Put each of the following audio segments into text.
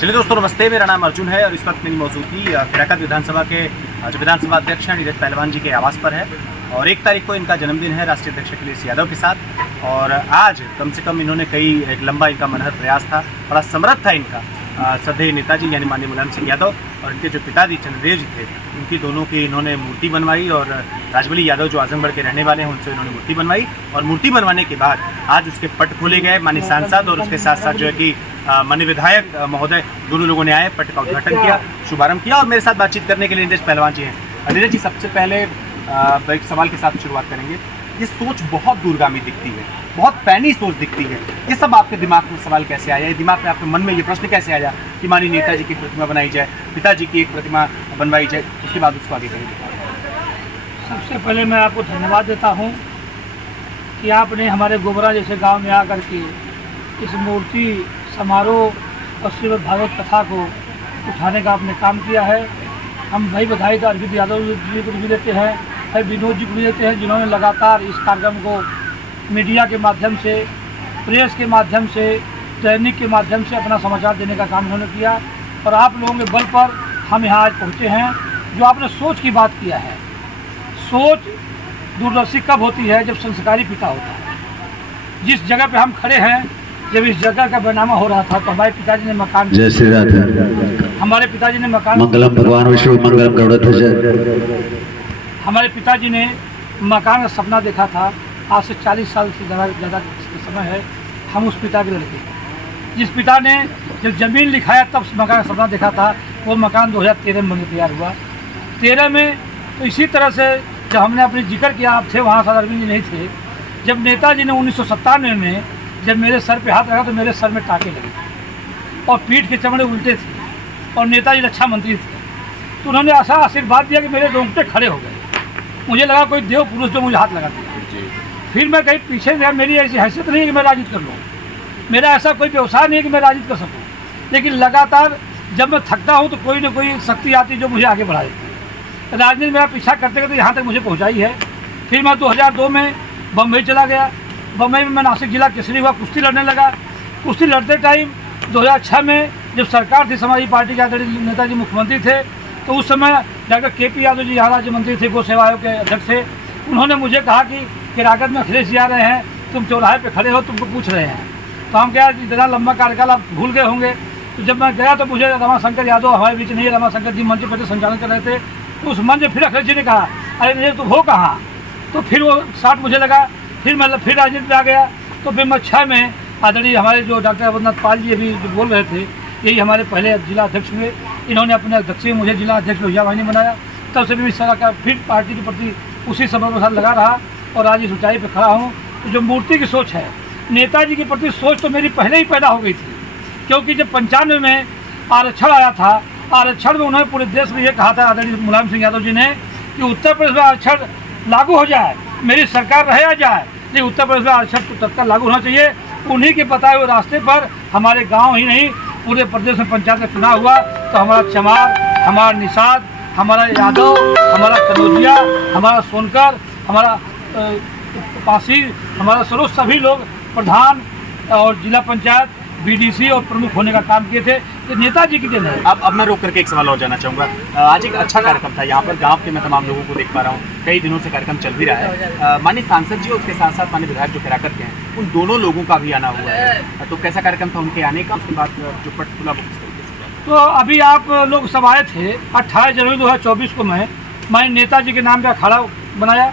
चलिए दोस्तों, नमस्ते। मेरा नाम अर्जुन है और इस वक्त मेरी मौजूदगी खैराकत विधानसभा के जो विधानसभा अध्यक्ष हैं नीरज पहलवान जी के आवास पर है। और 1 तारीख को इनका जन्मदिन है राष्ट्रीय अध्यक्ष अखिलेश यादव के साथ। और आज कम से कम इन्होंने एक लंबा इनका मनहर प्रयास था, बड़ा समृद्ध था इनका। श्रद्धेय नेताजी यानी माननीय मुलायम सिंह यादव और इनके जो पिताजी चंद्रदेव जी थे, उनकी दोनों की इन्होंने मूर्ति बनवाई। और राजबली यादव जो आजमगढ़ के रहने वाले हैं, उनसे इन्होंने मूर्ति बनवाई। और मूर्ति बनवाने के बाद आज उसके पट खोले गए। माननीय सांसद और उसके साथ साथ जो है कि माननीय विधायक महोदय दोनों लोगों ने आए, पट का उद्घाटन किया, शुभारंभ किया। और मेरे साथ बातचीत करने के लिए नीरज पहलवान जी हैं। नीरज जी, सबसे पहले एक सवाल के साथ शुरुआत करेंगे। ये सोच बहुत दूरगामी दिखती है, बहुत पैनी सोच दिखती है। ये सब आपके दिमाग में सवाल कैसे आया? ये दिमाग में आपके मन में ये प्रश्न कैसे आया कि माननीय नेताजी की प्रतिमा बनाई जाए, पिताजी की एक प्रतिमा बनवाई जाए, उसके बाद उसको आगे करेंगे? सबसे पहले मैं आपको धन्यवाद देता हूँ कि आपने हमारे गोबरा जैसे गांव में आकर के इस मूर्ति समारोह और श्रीमद् भागवत कथा को उठाने का आपने काम किया है। हम भाई बधाई अरविंद यादव जी को भी देते हैं, भाई विनोद जी को भी देते हैं, जिन्होंने लगातार इस कार्यक्रम को मीडिया के माध्यम से, प्रेस के माध्यम से, दैनिक के माध्यम से अपना समाचार देने का काम उन्होंने किया। और आप लोगों के बल पर हम यहाँ आज पहुँचे हैं। जो आपने सोच की बात किया है, सोच दूरदर्शी कब होती है? जब संस्कारी पिता होता है। जिस जगह पे हम खड़े हैं, जब इस जगह का बनामा हो रहा था तो हमारे पिताजी ने मकान, जय श्री राधे, हमारे पिताजी ने मकान, मंगलम भगवान विष्णु मंगलम गरुड़, हमारे पिताजी ने मकान का सपना देखा था। आज से 40 साल से ज़्यादा समय है। हम उस पिता के लड़के, जिस पिता ने जब ज़मीन लिखाया तब मकान का सपना देखा था, वो मकान 2013 में बनकर तैयार हुआ। 13 में तो इसी तरह से जब हमने अपनी जिक्र किया, आप थे वहाँ, अरविंद जी नहीं थे। जब नेताजी ने 1997 में जब मेरे सर पे हाथ रखा तो मेरे सर में टाँके लगे थे और पीठ के चमड़े उल्टे थे और नेताजी रक्षा मंत्री थे। तो उन्होंने ऐसा आशीर्वाद दिया कि मेरे रोंगटे खड़े हो गए। मुझे लगा कोई देव पुरुष जो मुझे हाथ लगा दिया। फिर मैं कहीं पीछे गया, मेरी ऐसी हैसियत नहीं है कि मैं राजनीति कर लूँ, मेरा ऐसा कोई व्यवसाय नहीं है कि मैं राजनीति कर सकूँ। लेकिन लगातार जब मैं थकता हूँ तो कोई ना कोई शक्ति आती है जो मुझे आगे बढ़ा देती है। राजनीति मेरा पीछा करते करते यहाँ तक मुझे पहुँचाई है। फिर मैं 2002 में बम्बई चला गया। बम्बई में मैं नासिक जिला केसरी हुआ, कुश्ती लड़ने लगा। कुश्ती लड़ते टाइम 2006 में जब सरकार थी, समाजवादी पार्टी के आदरणीय नेताजी मुख्यमंत्री थे, तो उस समय डॉक्टर KP यादव जी यहाँ राज्य मंत्री थे, गो सेवा आयोग के अध्यक्ष थे। उन्होंने मुझे कहा कि खैराकत में अखिलेश जी आ रहे हैं, तुम चौराहे पे खड़े हो, तुमको पूछ रहे हैं। तो हम क्या, इतना लंबा कार्यकाल आप भूल गए होंगे। तो जब मैं गया तो मुझे रमाशंकर यादव हमारे बीच नहीं, रमाशंकर जी मंच पर संचालन कर रहे थे। तो उस मंच फिर अखिलेश जी ने कहा, अरे मेरे तुम हो कहाँ? तो फिर वो शाट मुझे लगा। फिर मैं राजनीति में आ गया। तो फिर मैं 6 में आदरणीय हमारे जो डॉक्टर अमरनाथ पाल जी अभी जो बोल रहे थे, यही हमारे पहले जिला अध्यक्ष हुए। इन्होंने अपने अध्यक्ष में मुझे जिला अध्यक्ष लोहिया वाहिनी बनाया। तब से भी इस तरह का फिर पार्टी के प्रति उसी समय के साथ लगा रहा और आज इस ऊँचाई पर खड़ा हूँ। तो जो मूर्ति की सोच है, नेताजी के प्रति सोच तो मेरी पहले ही पैदा हो गई थी। क्योंकि जब 95 में आरक्षण आया था, आरक्षण में उन्होंने पूरे देश में ये कहा था आदरणीय मुलायम सिंह यादव जी ने कि उत्तर प्रदेश में आरक्षण लागू हो जाए, मेरी सरकार रहे या जाए, लेकिन उत्तर प्रदेश में आरक्षण तो तत्काल लागू होना चाहिए। उन्हीं के बताए हुए रास्ते पर हमारे गांव ही नहीं, पूरे प्रदेश में पंचायत का चुनाव हुआ। तो हमारा चमार, हमारा निषाद, हमारा यादव, हमारा कनौजिया, हमारा सोनकर, हमारा पासी, हमारा सरोज, सभी लोग प्रधान और जिला पंचायत, BDC और प्रमुख होने का काम किए थे। ये नेताजी की देन है। अब मैं रोक करके एक सवाल और जानना चाहूँगा। आज एक अच्छा कार्यक्रम था यहाँ पर, गांव के मैं तमाम लोगों को देख पा रहा हूँ, कई दिनों से कार्यक्रम चल भी रहा है। माननीय सांसद जी और उसके साथ साथ माननीय विधायक जो खैराकत के हैं, उन दोनों लोगों का भी आना हुआ है। तो कैसा कार्यक्रम था उनके आने का? उसके बाद जो पट खुला, तो अभी आप लोग सब आए थे। 28 जनवरी 2024 को मैंने नेताजी के नाम का अखाड़ा बनाया।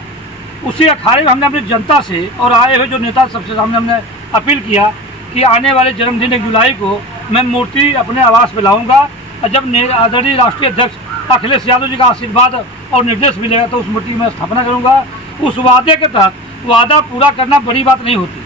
उसी अखाड़े में हमने अपनी जनता से और आए हुए जो नेता सबसे सामने हमने अपील किया कि आने वाले जन्मदिन 1 जुलाई को मैं मूर्ति अपने आवास में लाऊंगा। और जब आदरणीय राष्ट्रीय अध्यक्ष अखिलेश यादव जी का आशीर्वाद और निर्देश मिलेगा तो उस मूर्ति की मैं स्थापना करूंगा। उस वादे के तहत, वादा पूरा करना बड़ी बात नहीं होती,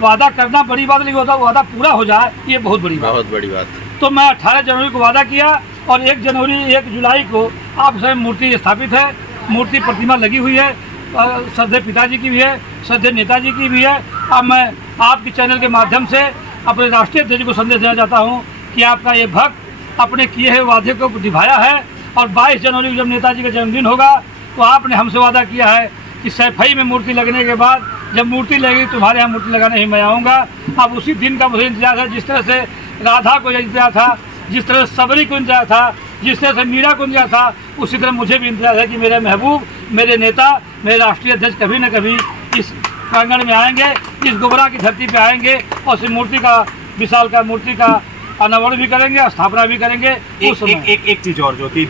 वादा करना बड़ी बात नहीं होता, वादा पूरा हो जाए ये बहुत बड़ी बात। तो मैं 18 जनवरी को वादा किया और 1 जुलाई को आप सब मूर्ति स्थापित है, मूर्ति प्रतिमा लगी हुई है। श्रद्धेय पिताजी की भी है, श्रद्धेय नेताजी की भी है। अब मैं आपके चैनल के माध्यम से अपने राष्ट्रीय अध्यक्ष को संदेश देना चाहता हूं कि आपका ये भक्त अपने किए हुए वादे को निभाया है। और 22 जनवरी को जब नेताजी का जन्मदिन होगा तो आपने हमसे वादा किया है कि सैफई में मूर्ति लगने के बाद जब मूर्ति लगेगी तुम्हारे यहाँ मूर्ति लगाने ही मैं आऊँगा। अब उसी दिन का मुझे इंतजार है। जिस तरह से राधा को इंतजार था, जिस तरह सबरी को इंतजार था, जिस तरह से मीरा को इंतजार था, उसी तरह मुझे भी इंतजार है कि मेरे महबूब, मेरे नेता, मेरे राष्ट्रीय अध्यक्ष कभी न कभी इस प्रांगण में आएंगे, इस गोबरा की धरती पे आएंगे और इस मूर्ति का, विशाल का मूर्ति का अनावरण भी करेंगे, स्थापना भी करेंगे। एक चीज़ और जो कि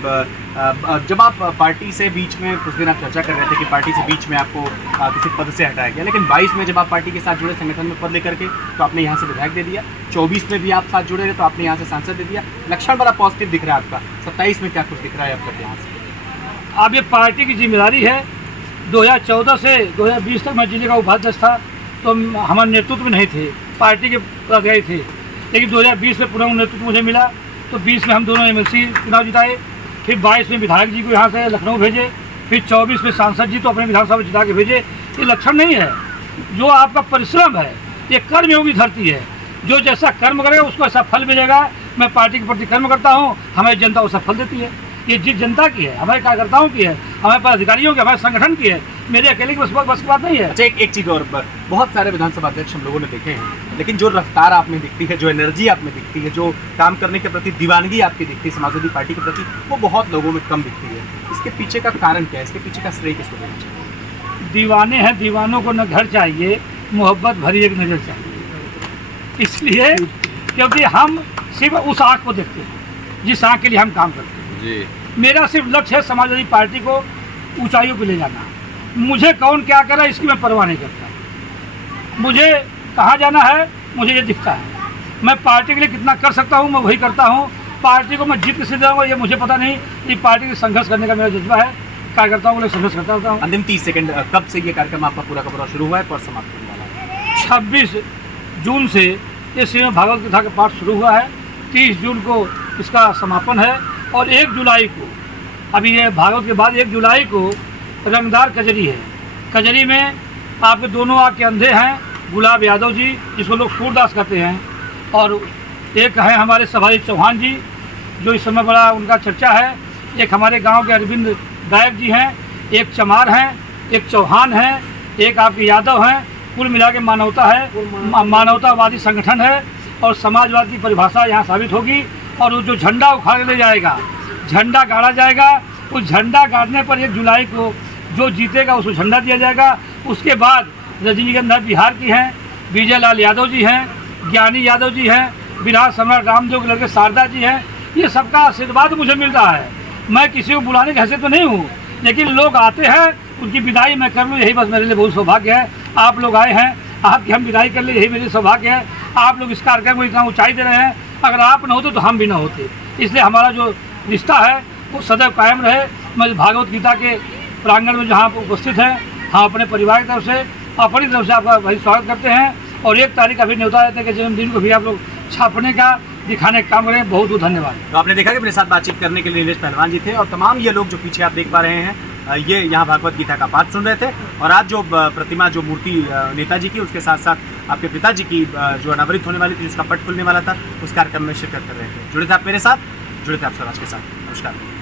जब आप पार्टी से बीच में कुछ दिन आप चर्चा कर रहे थे कि पार्टी से बीच में आपको किसी पद से हटाया गया, लेकिन 22 में जब आप पार्टी के साथ जुड़े, संगठन में पद लेकर के, तो आपने यहाँ से विधायक दे दिया। 24 में भी आप साथ जुड़े रहे तो आपने यहाँ से सांसद दे दिया। लक्षण बड़ा पॉजिटिव दिख रहा है आपका। 27 में क्या कुछ दिख रहा है आपका यहाँ से? अब ये पार्टी की जिम्मेदारी है। 2014 से 2020 तक मैं जिले का उपाध्यक्ष था, तो हमारे नेतृत्व में नहीं थे, पार्टी के पदाधिकारी थे। लेकिन 2020 में पुनः नेतृत्व मुझे मिला, तो 20 में हम दोनों MLC चुनाव जिताए, फिर 22 में विधायक जी को यहाँ से लखनऊ भेजे, फिर 24 में सांसद जी तो अपने विधानसभा में जिता के भेजे। ये लक्षण नहीं है। जो आपका परिश्रम है, ये कर्मयोगी धरती है। जो जैसा कर्म करेगा उसको ऐसा फल मिलेगा। मैं पार्टी के प्रति कर्म करता हूँ, हमें जनता उसका फल देती है। ये जिस जनता की है, हमारे कार्यकर्ताओं की है, हमारे पदाधिकारियों की, हमारे संगठन की है, मेरे अकेले की बस की बात नहीं है। अच्छा, एक चीज़ और, बहुत सारे विधानसभा अध्यक्ष हम लोगों ने देखे हैं, लेकिन जो रफ्तार आप में दिखती है, जो एनर्जी आप में दिखती है, जो काम करने के प्रति दीवानगी आपकी दिखती है समाजवादी पार्टी के प्रति, वो बहुत लोगों में कम दिखती है। इसके पीछे का कारण क्या है? इसके पीछे का श्रेय किसको देना चाहिए? दीवाने हैं, दीवानों को न घर चाहिए, मोहब्बत भरी एक नज़र चाहिए। इसलिए क्योंकि हम सिर्फ उस आँख को देखते हैं जिस आँख के लिए हम काम करते हैं। जी, मेरा सिर्फ लक्ष्य है समाजवादी पार्टी को ऊंचाइयों पे ले जाना। मुझे कौन क्या कर रहा है इसकी मैं परवाह नहीं करता। मुझे कहाँ जाना है मुझे ये दिखता है। मैं पार्टी के लिए कितना कर सकता हूँ मैं वही करता हूँ। पार्टी को मैं जीत कैसे दूँगा ये मुझे पता नहीं। ये पार्टी के संघर्ष करने का मेरा जज्बा है, कार्यकर्ताओं के लिए संघर्ष करता रहता हूँ। अंतिम 30 सेकंड, कब से ये कार्यक्रम आपका पूरा का पूरा शुरू हुआ है और समाप्त होने वाला है? 26 जून से ये श्रीमद् भागवत गीता का पाठ शुरू हुआ है। 30 जून को इसका समापन है और 1 जुलाई को, अभी ये भागवत के बाद 1 जुलाई को रंगदार कजरी है। कजरी में आपके दोनों आँख के अंधे हैं, गुलाब यादव जी जिसको लोग सूरदास कहते हैं, और एक है हमारे सभाजी चौहान जी जो इस समय बड़ा उनका चर्चा है। एक हमारे गांव के अरविंद गायक जी हैं, एक चमार हैं, एक चौहान हैं, एक आपके यादव हैं। कुल मिला के मानवता है, मानवतावादी संगठन है और समाजवाद की परिभाषा यहाँ साबित होगी। और वो जो झंडा उखाड़ ले जाएगा, झंडा गाड़ा जाएगा, उस झंडा गाड़ने पर 1 जुलाई को जो जीतेगा उसको झंडा दिया जाएगा। उसके बाद रजनीगंधा बिहार की हैं, विजय लाल यादव जी हैं, ज्ञानी यादव जी हैं, विराट सम्राट रामदेव के लड़के शारदा जी हैं। ये सबका आशीर्वाद मुझे मिल रहा है। मैं किसी को बुलाने की हैसियत तो नहीं हूँ, लेकिन लोग आते हैं, उनकी विदाई मैं कर लूँ, यही बस मेरे लिए बहुत सौभाग्य है। आप लोग आए हैं, आपकी हम विदाई कर ले, यही मेरे सौभाग्य है। आप लोग इस कार्यक्रम को इतना ऊँचाई दे रहे हैं, अगर आप न होते तो हम भी ना होते। इसलिए हमारा जो रिश्ता है वो सदैव कायम रहे। मैं भागवत गीता के प्रांगण में जहाँ उपस्थित हैं, हम अपने परिवार की तरफ से, अपनी तरफ से आपका भाई स्वागत करते हैं। और 1 तारीख अभी न्योता देते हैं कि जन्मदिन को भी आप लोग छापने का, दिखाने का काम करें। बहुत बहुत धन्यवाद। तो आपने देखा कि मेरे साथ बातचीत करने के लिए नीलेश पहलवान जी थे और तमाम ये लोग जो पीछे आप देख पा रहे हैं, ये यहाँ भागवत गीता का पाठ सुन रहे थे। और आज जो प्रतिमा, जो मूर्ति नेताजी की, उसके साथ साथ आपके पिताजी की जो अनावरित होने वाली थी, जिसका पट खुलने वाला था, उस कार्यक्रम में शिरकत कर रहे थे। जुड़े थे आप मेरे साथ, जुड़े थे आप स्वराज के साथ। नमस्कार।